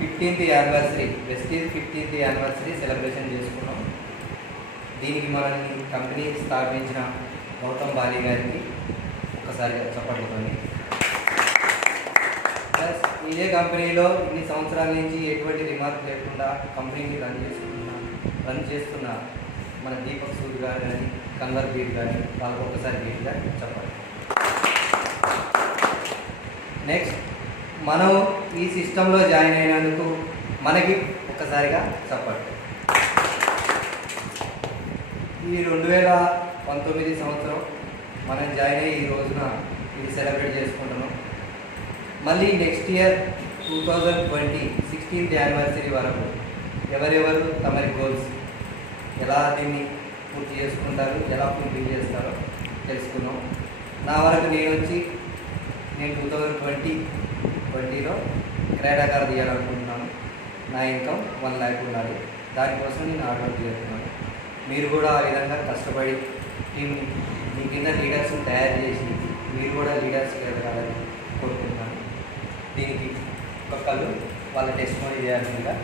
15th anniversary Vestige 15th anniversary celebration చేసుకున్నాం. దీనికి మనల్ని కంపెనీ స్థాపించిన గౌతమ్ బాలి గారికి ఒకసారి చెప్పండి. ప్లస్ ఇదే కంపెనీలో ఇన్ని సంవత్సరాల నుంచి ఎటువంటి రిమార్క్ లేకుండా కంపెనీని రన్ చేస్తున్న మన దీపక్ సూద్ గారు కానీ కన్వర్ బీట్ కానీ వాళ్ళకు ఒకసారి బీట్గా చెప్పండి. నెక్స్ట్ మనం ఈ సిస్టంలో జాయిన్ అయినందుకు మనకి ఒక్కసారిగా చెప్పండి. ఈ 2019 సంవత్సరం మనం జాయిన్ అయ్యి ఈ రోజున ఇది సెలబ్రేట్ చేసుకుంటున్నాం. మళ్ళీ నెక్స్ట్ ఇయర్ 2020 16th యానివర్సరీ వరకు ఎవరెవరు తమరి గోల్స్ ఎలా దీన్ని పూర్తి చేసుకుంటారు, ఎలా ఫుల్ఫిల్ చేస్తారో తెలుసుకున్నాం. నా వరకు నేను 2020లో క్రీడాకారు తీయాలనుకుంటున్నాను. నా ఇన్కమ్ 1 lakh ఉండాలి. దానికోసం నేను హార్డ్ వర్క్ చేస్తున్నాను. మీరు కూడా ఆ విధంగా కష్టపడి టీంని మీ కింద లీడర్స్ని తయారు చేసి మీరు కూడా లీడర్స్ ఎదగాలని కోరుకుంటున్నాను. దీనికి ఒక్కళ్ళు వాళ్ళ టెస్టిమోనీ చేయాల్సిందిగా